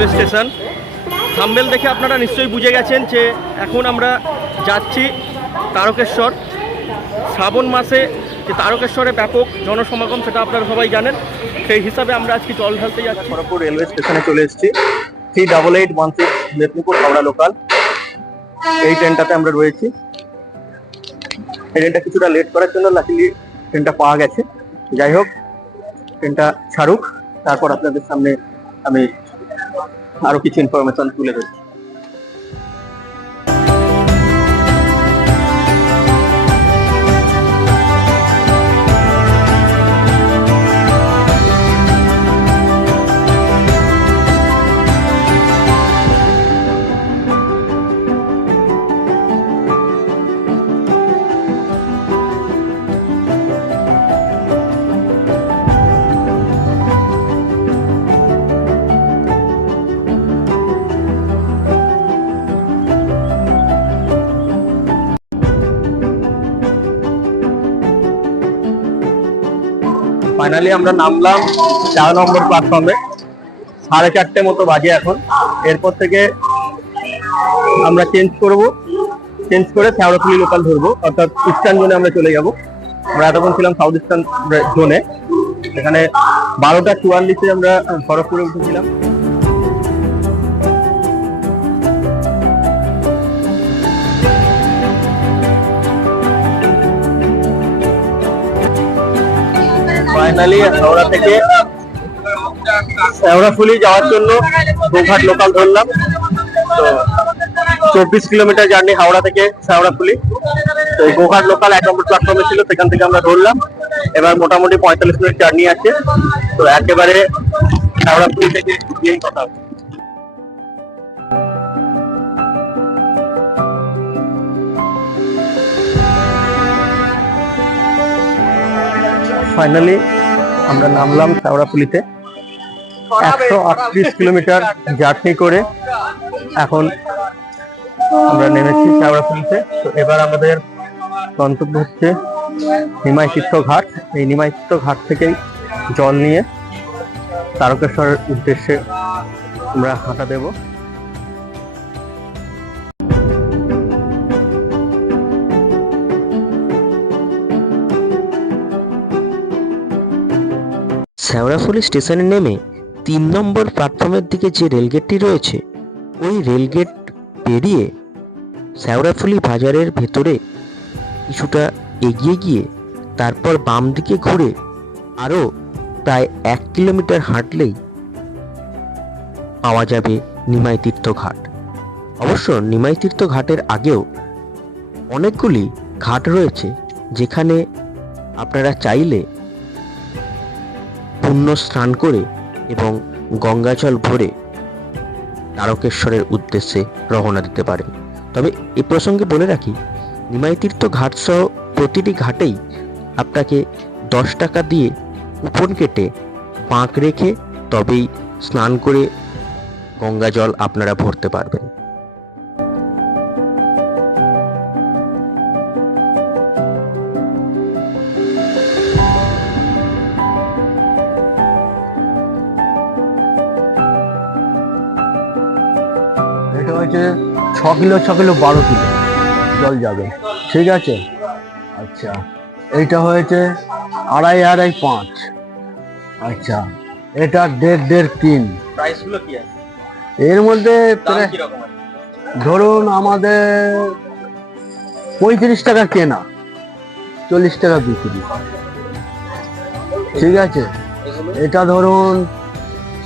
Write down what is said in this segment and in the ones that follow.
Railway station. Thumbnail দেখে আপনারা নিশ্চয়ই বুঝে গেছেন যে এখন আমরা যাচ্ছি তারকেশ্বর। শ্রাবণ মাসে যে তারকেশ্বরে ব্যাপক জনসমাগম, সেটা আপনারা সবাই জানেন। সেই হিসাবে আমরা আজকে জল ঢালতে যাচ্ছি। খড়গপুর রেলওয়ে স্টেশনে চলে এসেছি। Three double eight one six Medinipur, Howrah local এই ট্রেনটাতে আমরা রয়েছি। এই ট্রেনটা কিছুটা লেট করার জন্য লাকিলি ট্রেনটা পাওয়া গেছে। যাই হোক, ট্রেনটা ছাড়ুক। তারপর আপনাদের সামনে আমি আরও কিছু ইনফরমেশন তুলে ধরছি। ফাইনালি আমরা নামলাম চার নম্বর প্ল্যাটফর্মে সাড়ে চারটে মতো বাজে এখন। এরপর থেকে আমরা চেঞ্জ করব। চেঞ্জ করে শ্যাওড়াফুলি লোকাল ধরবো। অর্থাৎ ইস্টার্ন জোনে আমরা চলে যাব। আমরা এতক্ষণ ছিলাম সাউথ ইস্টার্ন জোনে এখানে বারোটা চুয়াল্লিশে আমরা খড়গপুরে উঠেছিলাম। ফাইনালি হাওড়া থেকে শেওড়াফুলি যাওয়ার জন্য গোঘাট লোকাল ধরলাম। তো চব্বিশ কিলোমিটার জার্নি হাওড়া থেকে শেওড়াফুলি তো গোঘাট লোকাল এক নম্বর প্ল্যাটফর্মে ছিল, সেখান থেকে আমরা ধরলাম। এবার মোটামুটি পঁয়তাল্লিশ মিনিট জার্নি আছে। তো একেবারে শেওড়াফুলি থেকে গিয়েই কথা হবে। ফাইনালি আমরা নামলাম শেওড়াফুলিতে একশো আটত্রিশ কিলোমিটার জার্নি করে এখন আমরা নেমেছি শেওড়াফুলিতে তো এবার আমাদের গন্তব্য হচ্ছে নিমাই তীর্থ ঘাট। এই নিমাই তীর্থ ঘাট থেকেই জল নিয়ে তারকেশ্বরের উদ্দেশ্যে আমরা হাঁটা দেব। শেওড়াফুলি স্টেশনে নেমে তিন নম্বর প্ল্যাটফর্মের দিকে যে রেলগেটটি রয়েছে, ওই রেলগেট পেরিয়ে শেওড়াফুলি বাজারের ভেতরে কিছুটা এগিয়ে গিয়ে তারপর বাম দিকে ঘুরে আরও প্রায় এক কিলোমিটার হাঁটলেই পাওয়া যাবে নিমাই তীর্থ ঘাট। অবশ্য নিমাই তীর্থ ঘাটের আগেও অনেকগুলি ঘাট রয়েছে, যেখানে আপনারা চাইলে পুণ্য স্নান করে এবং গঙ্গাজল ভরে তারকেশ্বরের উদ্দেশ্যে রওনা দিতে পারেন। তবে এ প্রসঙ্গে বলে রাখি, নিমাইতীর্থ ঘাটসহ প্রতিটি ঘাটেই আপনাকে দশ টাকা দিয়ে কুপন কেটে বাঁক রেখে তবেই স্নান করে গঙ্গাজল আপনারা ভরতে পারবেন। কিলো ছ কিলো বারো কিলো জল যাবে। ঠিক আছে? আচ্ছা। এইটা হয়েছে আড়াই আড়াই পাঁচ। আচ্ছা। এটা দেড় দেড় তিন। প্রাইস কি আছে? এর মধ্যে ধরুন আমাদের পঁয়ত্রিশ টাকা কেনা। চল্লিশ টাকা বিক্রি। ঠিক আছে? এটা ধরুন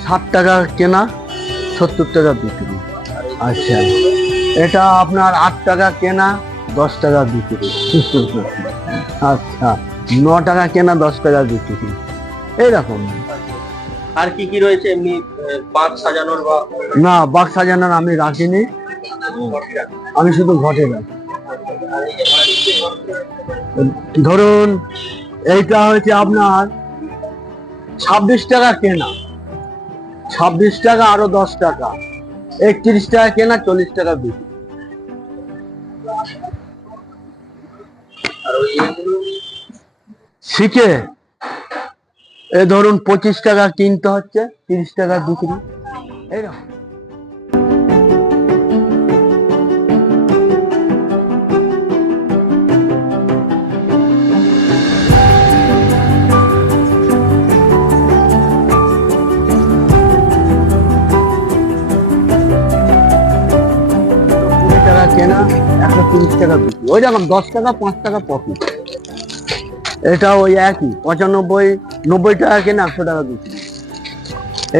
ষাট টাকা কেনা সত্তর টাকা বিক্রি। আচ্ছা। এটা আপনার আট টাকা কেনা দশ টাকা বিক্রি। আচ্ছা ন টাকা কেনা দশ টাকা বিক্রি। এইরকম আর কি কি রয়েছে? এমনি পাঁচ সাজানোর বা না বাক্স সাজানোর আমি রাখিনি। আমি শুধু ঘটে রাখি ধরুন এইটা হচ্ছে আপনার ছাব্বিশ টাকা কেনা। ছাব্বিশ টাকা আরও দশ টাকা। একত্রিশ টাকা কেনা চল্লিশ টাকা বিক্রি। শিখে? এ ধরুন পঁচিশ টাকা কিনতে হচ্ছে তিরিশ টাকা বিক্রি। এইরকম তিরিশ টাকা বিক্রি ওই রকম দশ টাকা, পাঁচ টাকা প্রফিট এটা ওই একই, পঁচানব্বই, নব্বই টাকা কেনা একশো টাকা বিক্রি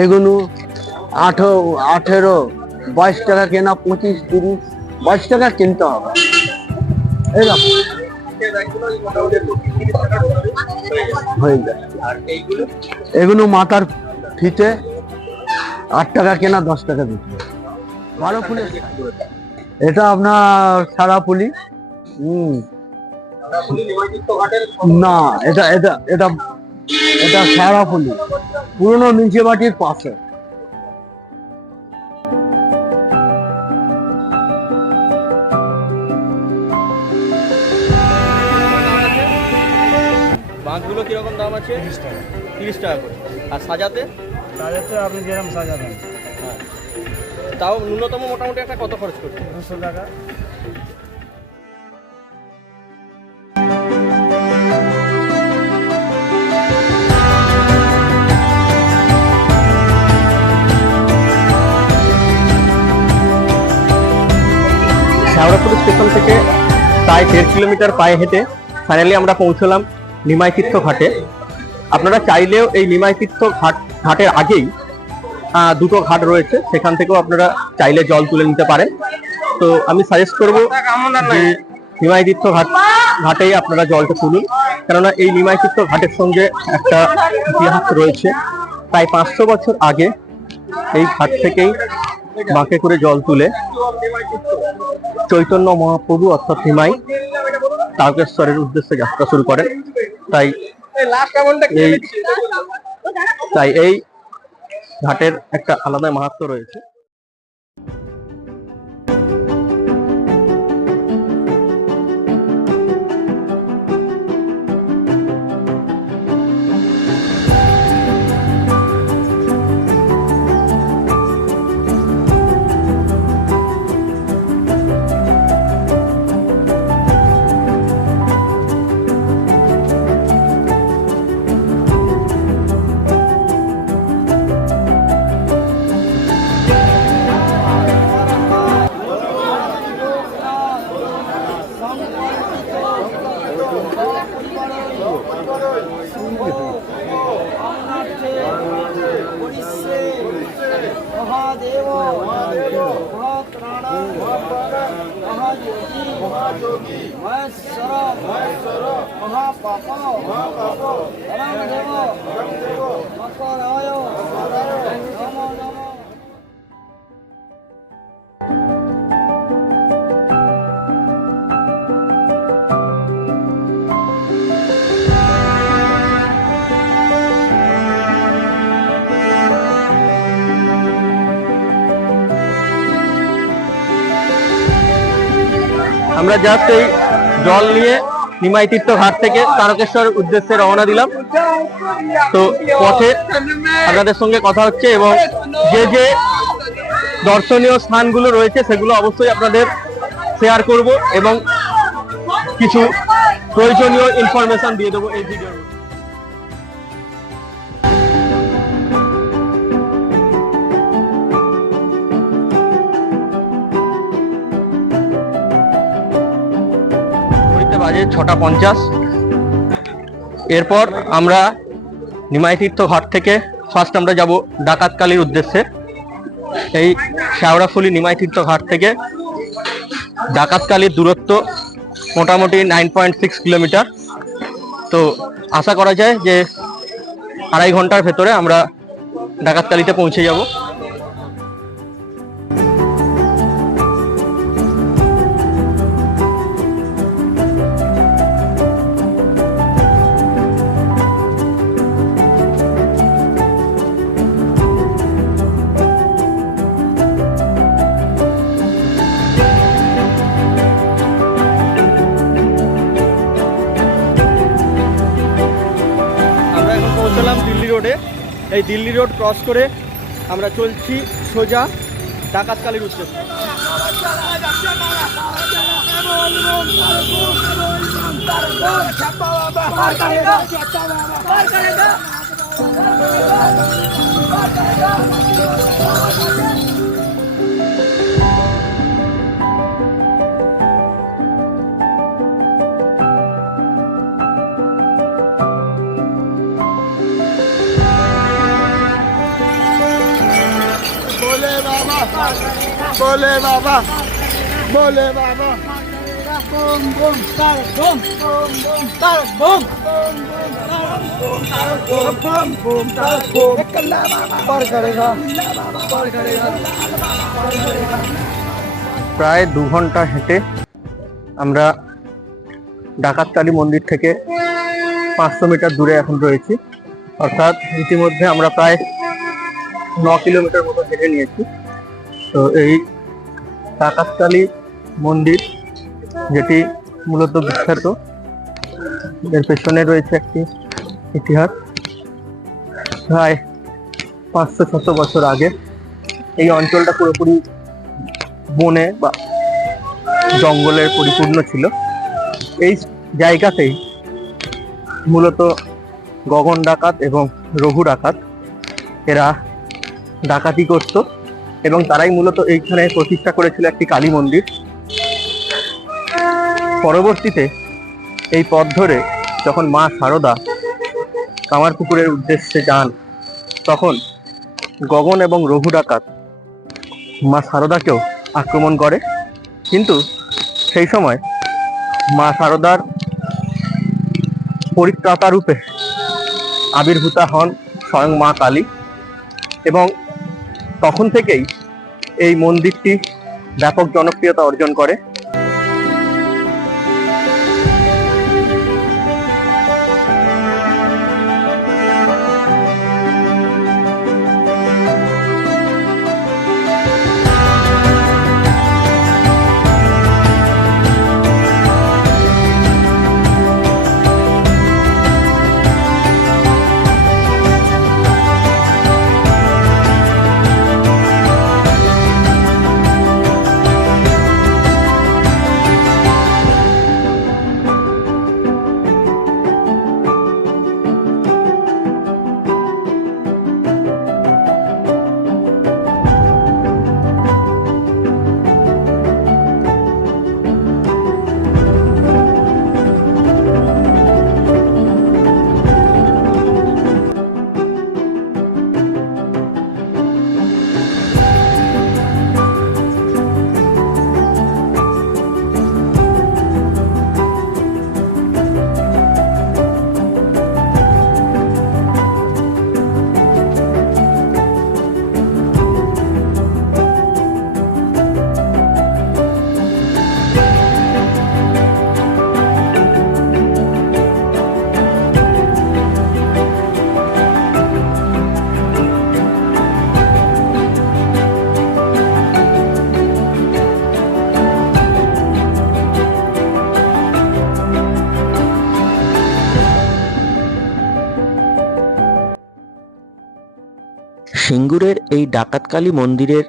এগুলো আঠেরো আঠেরো, বাইশ টাকা কেনা, পঁচিশ, তিরিশ, বাইশ টাকা কিনতে হবে। এরকম হয়ে যায় এগুলো মাথার ফিতে আট টাকা কেনা, দশ টাকা বিক্রি ভালো ফুলের এটা আপনার সারা পুলি হম। না এটা এটা এটা এটা সারা পুলি পুরনো নিচে বাটির পাশে। বাঁকগুলো কীরকম দাম আছে? তিরিশ টাকা। তিরিশ টাকা করে। আর সাজাতে? তাদেরতে আপনি যেরকম সাজাবেন। তাও ন্যূনতম মোটামুটি একটা কত খরচ করছে দুশো টাকা। শেওড়াপুর স্টেশন থেকে প্রায় দেড় কিলোমিটার পায়ে হেঁটে ফাইনালি আমরা পৌঁছলাম নিমাই তীর্থ ঘাটে। আপনারা চাইলেও এই নিমাই তীর্থ ঘাট ঘাটের আগেই দুটো ঘাট রয়েছে। সেখান থেকেও আপনারা চাইলে জল তুলে নিতে পারেন। তো আমি সাজেস্ট করব যে নিমাই তীর্থ ঘাট, ঘাটেই আপনারা জলটা তুলুন। কেননা এই নিমাই তীর্থ ঘাটের সঙ্গে একটা ইতিহাস রয়েছে। প্রায় পাঁচশো বছর আগে এই ঘাট থেকেই বাঁকে করে জল তুলে চৈতন্য মহাপ্রভু অর্থাৎ হিমাই তারকেশ্বরের উদ্দেশ্যে যাত্রা শুরু করেন। তাই এই তাই এই ঘাটের একটা আলাদা মাহাত্ম রয়েছে। আমরা জাস্ট এই জল নিয়ে নিমাই তীর্থ ঘাট থেকে তারকেশ্বর উদ্দেশ্যে রওনা দিলাম। তো পথে আপনাদের সঙ্গে কথা হচ্ছে এবং যে যে দর্শনীয় স্থানগুলো রয়েছে সেগুলো অবশ্যই আপনাদের শেয়ার করব এবং কিছু প্রয়োজনীয় ইনফরমেশন দিয়ে দেবো এই ভিডিওর বাজে ছটা পঞ্চাশ। এরপর আমরা নিমাই তীর্থ ঘাট থেকে ফার্স্ট আমরা যাব ডাকাতকালীর উদ্দেশ্যে। এই শেওড়াফুলি নিমাই তীর্থ ঘাট থেকে ডাকাতকালীর দূরত্ব মোটামুটি নাইন পয়েন্ট সিক্স কিলোমিটার তো আশা করা যায় যে আড়াই ঘণ্টার ভেতরে আমরা ডাকাতকালীতে পৌঁছে যাব। দিল্লি রোড ক্রস করে আমরা চলছি সোজা ডাকাতকালীর উদ্দেশ্যে बोले बोले बाबा बोले बाबा बम बम तार बम बम बम तार बम बम बम तार बम बम बम तार बम कल्ला बाबा पर करेगा पर करेगा প্রায় দু ঘন্টা হেঁটে আমরা ডাকাতকালী মন্দির থেকে পাঁচশো মিটার দূরে এখন রয়েছি অর্থাৎ ইতিমধ্যে আমরা প্রায় ন কিলোমিটার মতো হেঁটে নিয়েছি তো এই ডাকাতকালী মন্দির, যেটি মূলত বিখ্যাত। এর পেছনে রয়েছে একটি ইতিহাস। প্রায় পাঁচশো ছশো বছর আগে এই অঞ্চলটা পুরোপুরি বনে বা জঙ্গলের পরিপূর্ণ ছিল। এই জায়গাতেই মূলত গগন ডাকাত এবং রঘু ডাকাত এরা ডাকাতি করত। এবং তারাই মূলত এইখানে প্রতিষ্ঠা করেছিল একটি কালী মন্দির। পরবর্তীতে এই পথ ধরে যখন মা সারদা কামারপুকুরের উদ্দেশ্যে যান, তখন গগন এবং রঘু ডাকাত মা সারদাকেও আক্রমণ করে। কিন্তু সেই সময় মা সারদার পরিত্রাতা রূপে আবির্ভূতা হন স্বয়ং মা কালী এবং তখন থেকেই এই মন্দিরটি ব্যাপক জনপ্রিয়তা অর্জন করে। ডাকাতকালী মন্দিরের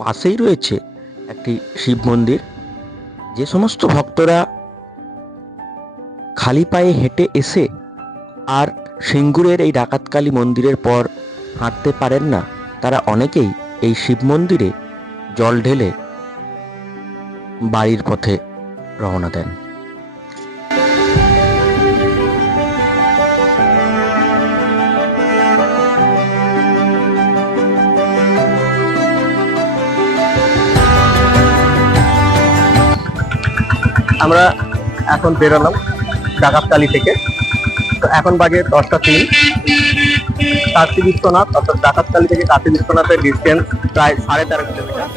পাশেই রয়েছে একটি শিব মন্দির। যে সমস্ত ভক্তরা খালি পায়ে হেঁটে এসে আর সিঙ্গুরের এই ডাকাতকালী মন্দিরের পর হাঁটতে পারেন না, তারা অনেকেই এই শিব মন্দিরে জল ঢেলে বাড়ির পথে রওনা দেন। আমরা এখন বেরোলাম ডাকাতকালী থেকে। তো এখন বাজে দশটা তিন। কাশী বিশ্বনাথ অর্থাৎ ডাকাতকালী থেকে কাশী বিশ্বনাথের ডিস্টেন্স প্রায় সাড়ে তেরো কিলোমিটার।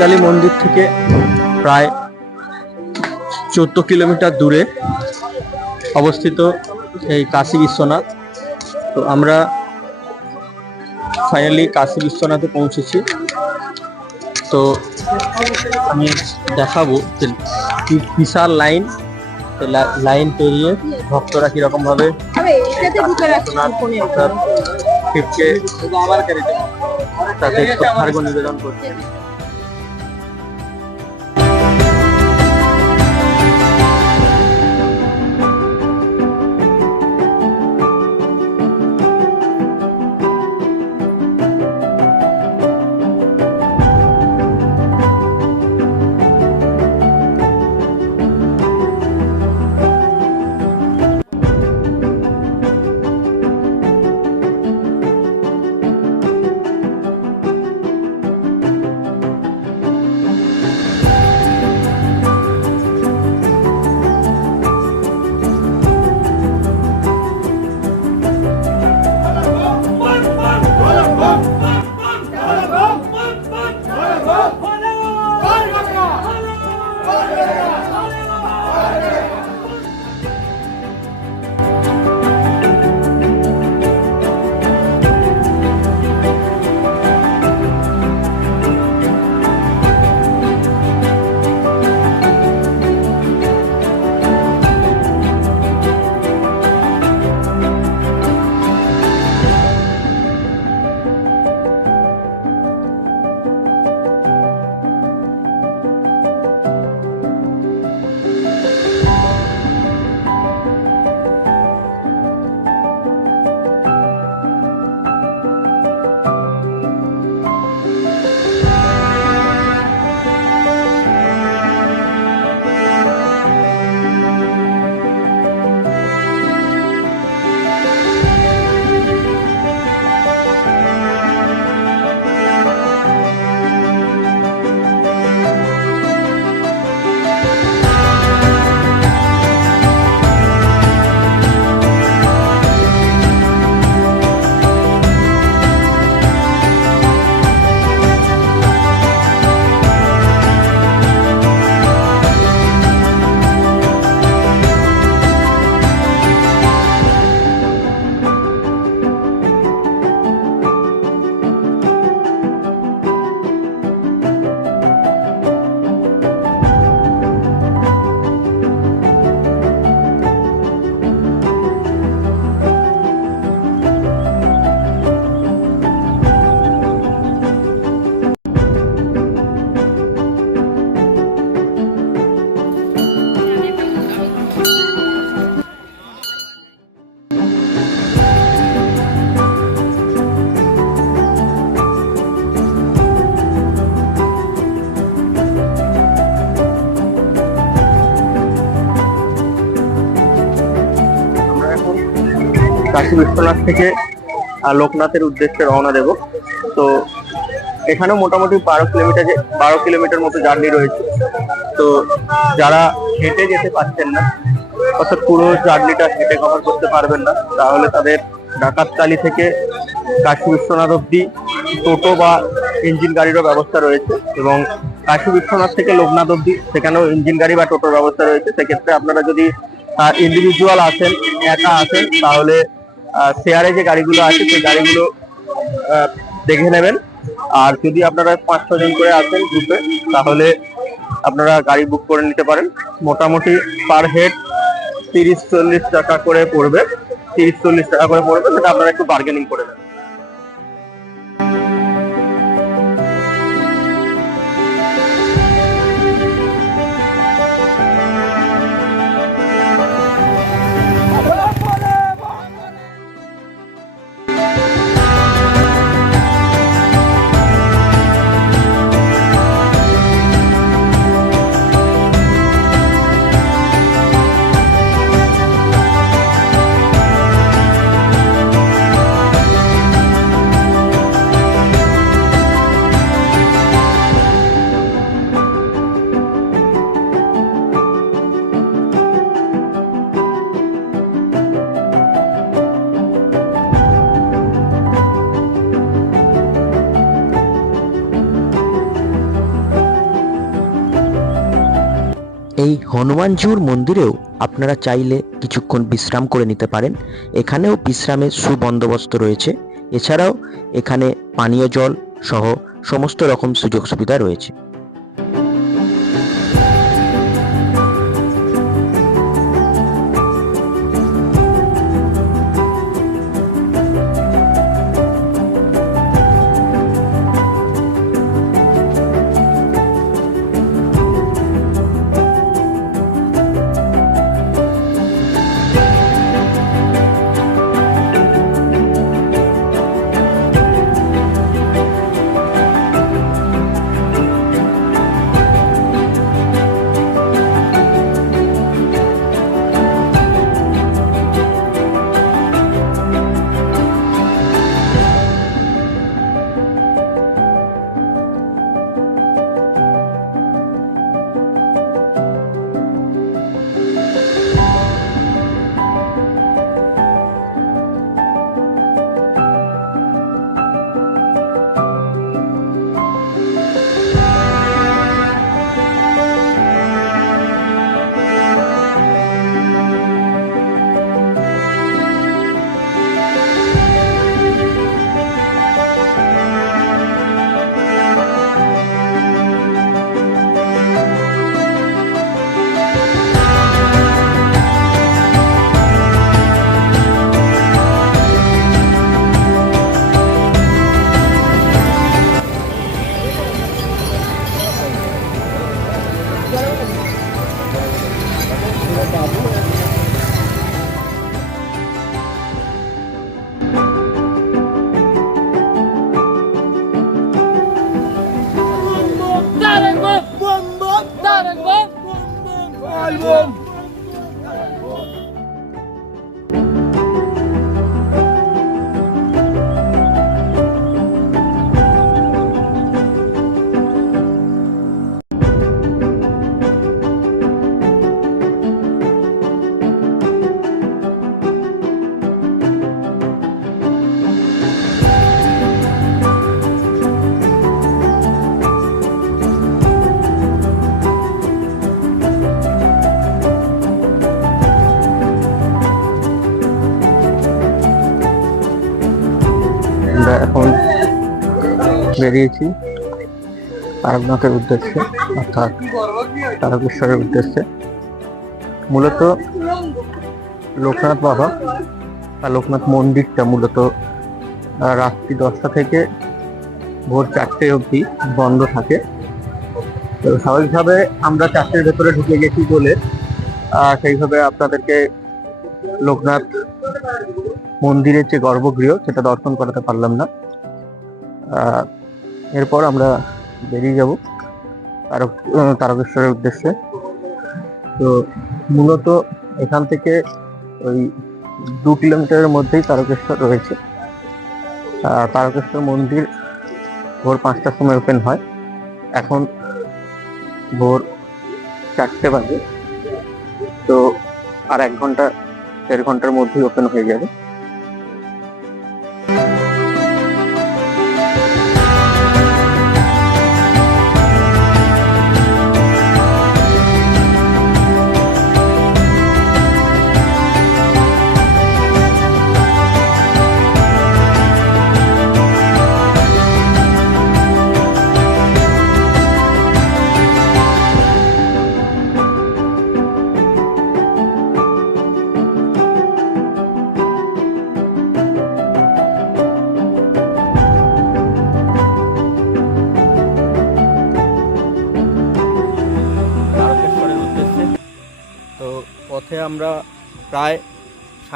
ডাক্তালি মন্দির থেকে প্রায় চোদ্দ কিলোমিটার দূরে অবস্থিত এই কাশী বিশ্বনাথ। তো আমরা ফাইনালি কাশী বিশ্বনাথে পৌঁছেছি। তো আমি দেখাবো যে বিশাল লাইন লাইন পেরিয়ে ভক্তরা কীরকম ভাবে শিবকে তাদের নিবেদন করছে। কাশী বিশ্বনাথ থেকে লোকনাথের উদ্দেশ্যে রওনা দেব। তো এখানেও মোটামুটি বারো কিলোমিটার বারো কিলোমিটার মতো জার্নি রয়েছে। তো যারা হেঁটে যেতে পারছেন না, অর্থাৎ পুরো জার্নিটা হেঁটে কভার করতে পারবেন না, তাহলে তাদের ডাকাতকালি থেকে কাশী বিশ্বনাথ অব্দি টোটো বা ইঞ্জিন গাড়িরও ব্যবস্থা রয়েছে এবং কাশী বিশ্বনাথ থেকে লোকনাথ অব্দি সেখানেও ইঞ্জিন গাড়ি বা টোটোর ব্যবস্থা রয়েছে। সেক্ষেত্রে আপনারা যদি ইন্ডিভিজুয়াল আসেন, একা আসেন, তাহলে শেয়ারে যে গাড়িগুলো আছে, সেই গাড়িগুলো দেখে নেবেন। আর যদি আপনারা পাঁচ ছজন করে আসেন গ্রুপে তাহলে আপনারা গাড়ি বুক করে নিতে পারেন। মোটামুটি পার হেড তিরিশ চল্লিশ টাকা করে পড়বে। তিরিশ চল্লিশ টাকা করে পড়বে, সেটা আপনারা একটু বার্গেনিং করে নেবেন। এই হনুমানজিউর মন্দিরেও আপনারা চাইলে কিছুক্ষণ বিশ্রাম করে নিতে পারেন। এখানেও বিশ্রামের সুবন্দোবস্ত রয়েছে। এছাড়াও এখানে পানীয় জল সহ সমস্ত রকম সুযোগ সুবিধা রয়েছে। বেরিয়েছি। তারকনাথের উদ্দেশ্যে, অর্থাৎ তারকেশ্বরের উদ্দেশ্যে। মূলত লোকনাথ বাবা বা লোকনাথ মন্দিরটা মূলত রাত্রি দশটা থেকে ভোর চারটে অবধি বন্ধ থাকে। তো স্বাভাবিকভাবে আমরা চারটের ভেতরে ঢুকে গেছি বলে সেইভাবে আপনাদেরকে লোকনাথ মন্দিরের যে গর্ভগৃহ, সেটা দর্শন করাতে পারলাম না। এরপর আমরা বেরিয়ে যাব তারক তারকেশ্বরের উদ্দেশ্যে। তো মূলত এখান থেকে ওই দু কিলোমিটারের মধ্যেই তারকেশ্বর রয়েছে। তারকেশ্বর মন্দির ভোর পাঁচটার সময় ওপেন হয়। এখন ভোর চারটে বাজে। তো আর এক ঘণ্টা, দেড় ঘণ্টার মধ্যেই ওপেন হয়ে যাবে।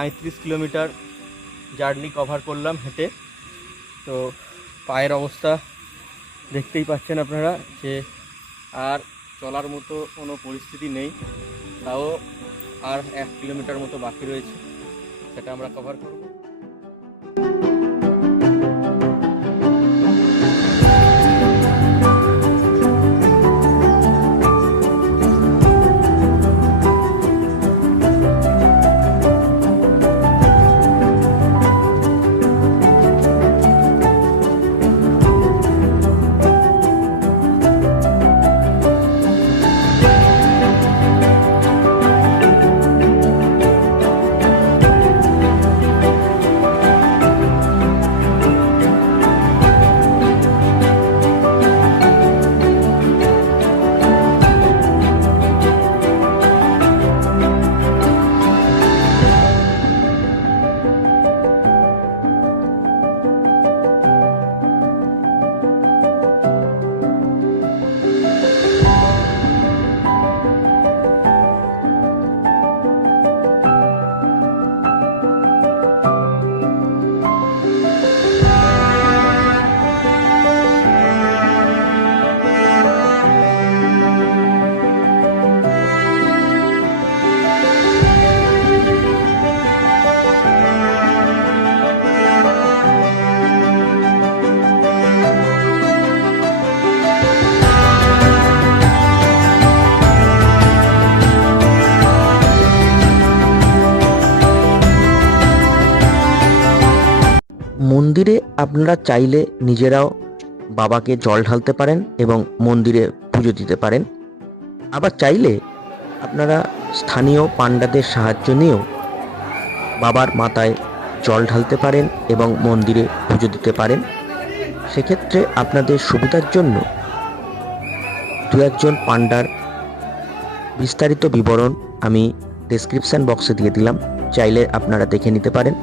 সাঁত্রিশ কিলোমিটার জার্নি কভার করলাম হেঁটে। তো পায়ের অবস্থা দেখতেই পাচ্ছেন আপনারা যে আর চলার মতো কোনো পরিস্থিতি নেই, তাও আর এক কিলোমিটার মতো বাকি রয়েছে, সেটা আমরা কভার করব। আপনারা চাইলে নিজেরাও বাবাকে জল ঢালতে পারেন এবং মন্দিরে পুজো দিতে পারেন। আবার চাইলে আপনারা স্থানীয় পাণ্ডাদের সাহায্য নিয়েও বাবার মাথায় জল ঢালতে পারেন এবং মন্দিরে পুজো দিতে পারেন। সেক্ষেত্রে আপনাদের সুবিধার জন্য দু একজন পাণ্ডার বিস্তারিত বিবরণ আমি ডেসক্রিপশন বক্সে দিয়ে দিলাম। চাইলে আপনারা দেখে নিতে পারেন।